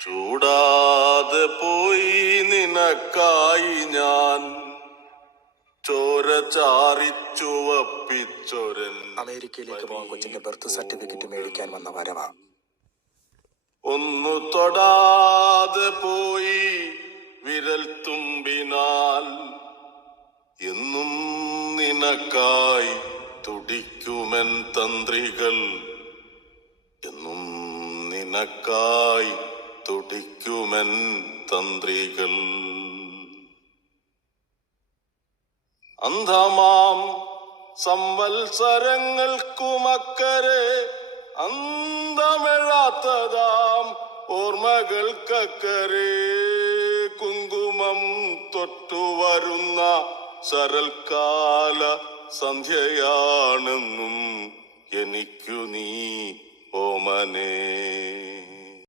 ചൂടാതെ പോയി നിനക്കായി ഞാൻ ചോര ചാറിച്ചുവപ്പിച്ചൊരൻ അമേരിക്കയിലേക്ക് പോകാൻ കൊച്ചിന്റെ ബർത്ത് സർട്ടിഫിക്കറ്റ് മേടിക്കാൻ വന്ന വരവാ. ഒന്നു തൊടാതെ പോയി വിരൽ തുമ്പിനാൽ എന്നും നിനക്കായി തുടിക്കുമെൻ തന്ത്രികൾ, എന്നും നിനക്കായി തുടിക്കുമെൻ തന്ത്രികൾ. അന്ധമാം സംവത്സരങ്ങൾക്കുമക്കരെ അന്തമെഴാത്തതാം ഓർമ്മകൾക്കക്കരെ കുങ്കുമം തൊട്ടുവരുന്ന ശരൽക്കാല സന്ധ്യയാണെന്നും എനിക്കു നീ ഓമനേ.